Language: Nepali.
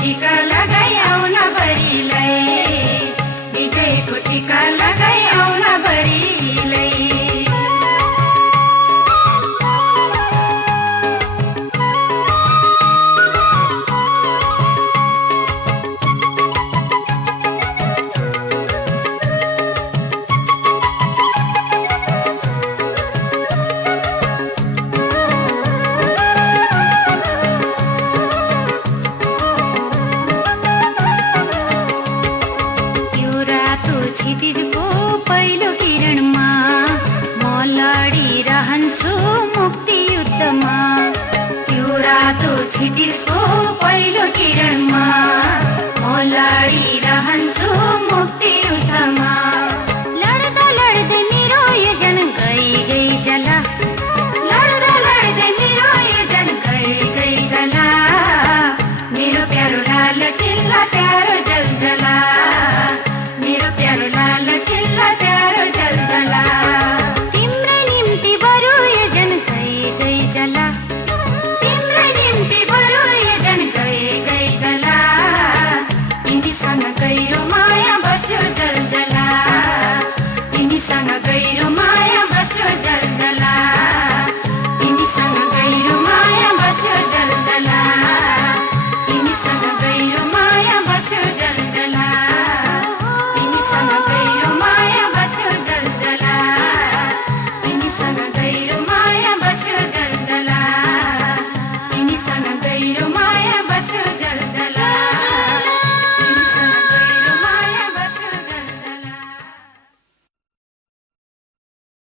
टीका लगाई आउन बरीलाई, विजयको टीका लगाई आउन बरीलाई। क्षितिजको पहिलो किरणमा म लडिरहन्छु मुक्ति युद्धमा। त्यो रातो क्षितिजको पहिलो किरणमा म लडिरहन्छु मुक्ति युद्धमा। लड्दा लड्दै मेरो यो जन गई गई जला, लड्दा लड्दै मेरो यो जन गई गई जला। मेरो प्यारो लाल किल्ला प्यारो जलजला, मेरो प्यारो लाल किल्ला प्यारो जलजला। तिम्रै निम्ति बरु यो जन गई गई जला, तिम्रै निम्ति बरु यो जन गई गई जला। तिमीसँग गहिरो माया बस्यो जलजला, तिमीसँग गहिरो माया बस्यो जलजला, तिमीसँग गहिरो माया बस्यो जलजला, तिमीसँग गहिरो माया बस्यो जलजला, तिमीसँग गहिरो माया बस्यो जलजला, तिमीसँग गहिरो माया बस्यो जलजला, तिमीसँग गहिरो